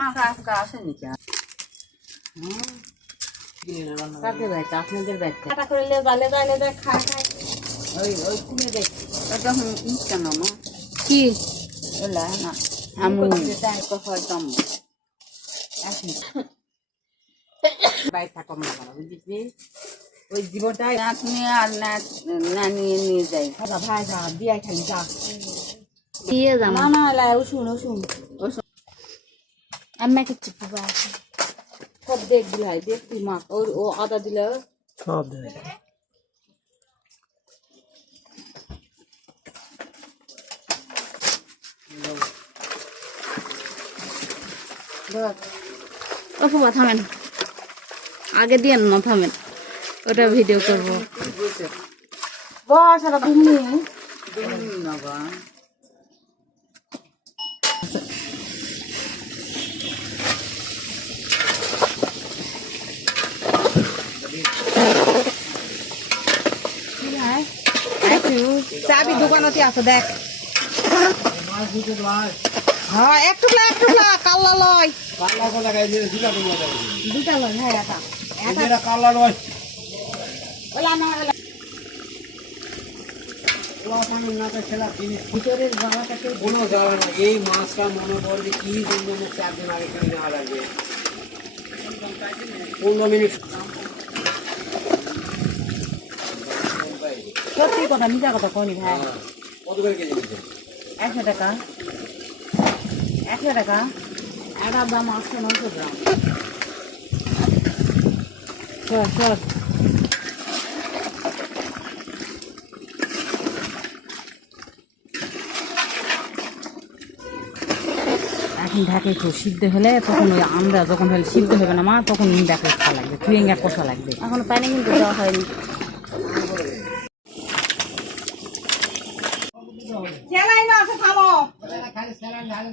ফাঁকা আজকে আসেনি কেন? কাকে দেখতে আপনাদের দেখতে কাটা করে লেদা খায় খায় ওই কুমে দেখ এটা কেন মা কি এলা না আমু কথা দম আসি বাইরে থাকো না বুঝিস ওই জীবনটাই আপনি আর না নিয়ে যাই ভাই যা দিয়ে খালি যা দিয়ে যাম না না এলা শুন আমি কিছু পাবা সব দেখ দিলাই দেখ তুই মা ও আদা দিলে সব দেয় অপবা থামেন আগে দিয়ে না থামেন ওটা ভিডিও করবো বস আর ঘুমনি না বা চাবি দোকানতে আছে দেখ হ্যাঁ একটু কাল্লা লয় দুটা লয় হ্যাঁ এটা কালা নয় ওলা না ভিতরের জামাটাকে কোনো যাবে না এই মাছটা মনে করবে কি জন্য 4 দিন আগে কিনে নেওয়া লাগবে 15 মিনিট সত্যি কথা মিথ্যা কথা কনি ভাই কত করে কেজি দিচ্ছে 100 টাকা এটার দাম 800-900 গ্রাম সর এখন ঢাকে তো সিদ্ধ হলে তখন ওই আমরা যখন হলে সিদ্ধ হবে না মা তখন ঢাকে কষা লাগবে চুইঙ্গা কষা লাগবে এখন পানি কিন্তু দেওয়া হয়নি সেলাই না আছে থামো খালি স্যালাড ঢালে